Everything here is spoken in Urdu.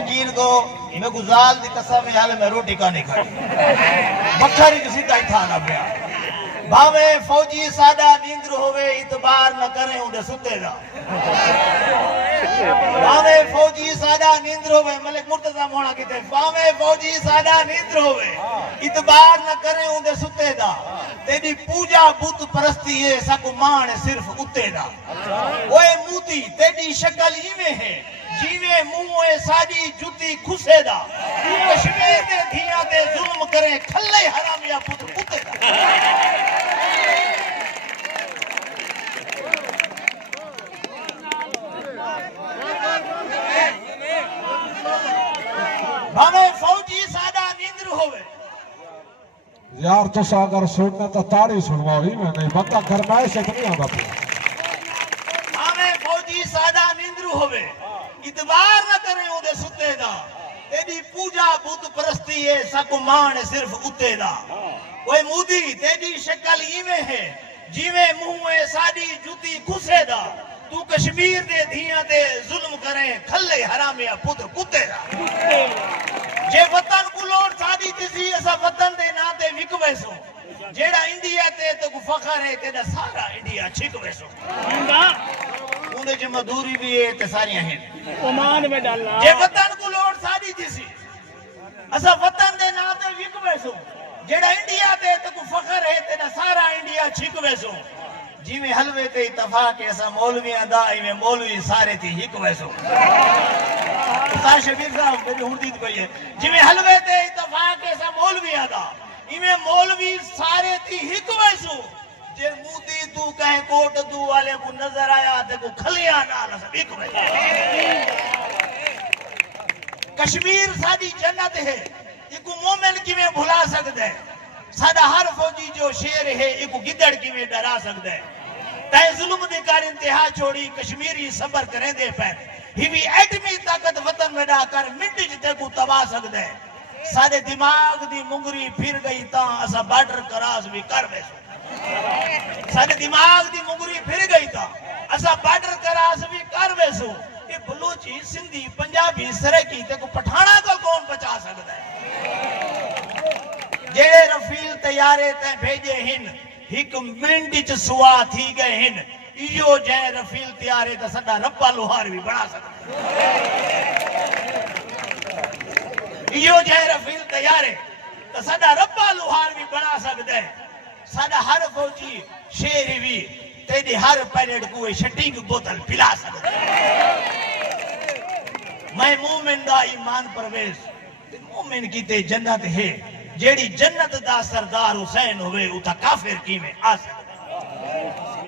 یقین کو میں گزال دی قسم ہے حال میں روٹی کا نہیں کھائی مکھاری جو سیدھا ہی تھا نہ پیا بھاوے فوجی سادہ نیندر ہوئے اعتبار نہ کریں انہیں ستے دا بھاوے فوجی سادہ نیندر ہوئے ملک مرتضی مونا کہتے ہیں بھاوے فوجی سادہ نیندر ہوئے اعتبار نہ کریں انہیں ستے دا تیری پوجا بت پرستی ہے سکو مان صرف اتے دا وہ موتی تیری شکل ہی میں ہے جیوے منہ ساڑی جوتی کھسے دا کشمیر دے دھیاں دے ظلم کریں کھلے حرامیا پتر کتے دا ہمیں فوجی سادہ نیندر ہوئے یار تسا اگر سننا تو تاڑی سنواؤ ہی میں نہیں بندہ گرمائے سے نہیں آگا پھر ہمیں فوجی سادہ نیندر ہوئے اتبار نہ کریں اودے ستے دا تیری پوجا بت پرستی ہے سکو مان صرف اتے دا وہ مودی تیری شکل ہی میں ہے جیوے منہ ساڑی جوتی کھسے دا تو کشمیر دے دھیاں دے ظلم کریں کھلے حرامیا پتر کتے دا جے وطن کو لوڑ ساڑی تیسی ایسا وطن دے نا تے وک ویسو جیڑا انڈیا تے تو فخر ہے تیڑا سارا انڈیا چھک ویسو انہیں جو مدوری بھی ہے تے ساریاں ہیں امان میں ڈالنا جے وطن کو لوڑ ساڑی تیسی ایسا وطن دے نا تے وک ویسو جیڑا انڈیا تے تو فخر ہے تیڑا سارا انڈیا چھک ویسو جی میں حلوے تے اتفاق ایسا مولویاں دا میں مولوی سارے تھی ہک ویسو استاد شبیر صاحب میری ہردید کوئی ہے جی میں حلوے تے اتفاق ایسا مولویاں دا میں مولوی سارے تھی ہک ویسو جے موتی تو کہیں کوٹ دو والے کو نظر آیا تے کو کھلیاں نالا سب ہک ویسو کشمیر ساری جنت ہے ایک مومن کی میں بھلا سکتا ہے سادہ ہر فوجی جو شیر ہے ایک گدڑ کی میں ڈرا سکتا ہے تائے ظلم دے کار انتہا چھوڑی کشمیری صبر کریں دے پیر ہی بھی ایٹمی طاقت وطن میں ڈا کر منٹ جتے کو تباہ سکتا ہے سادے دماغ دی منگری پھر گئی تاں اسا بارڈر کراس بھی کر ویسو سادے دماغ دی منگری پھر گئی تاں اسا بارڈر کراس بھی کر ویسو کہ بلوچی سندھی پنجابی سرکی تے کو پٹھانا کو کون بچا سکتا ہے جیڑے رفیل تیارے تے بھیجے ہن ایک منٹ چ سوا تھی گئے ہن ایو جائے رفیل تیارے تے سدا رپا لوہار بھی بنا سکتا ایو جائے رفیل تیارے تے سدا رپا لوہار بھی بنا سکتا ہے سدا ہر فوجی شیر بھی تیری ہر پیریڈ کو شٹنگ بوتل پلا سکتا ہے میں مومن دا ایمان پرویز مومن کی تے جنت ہے جیڑی جنت دا سردار حسین ہوئے اتا کافر کی میں آ سکتا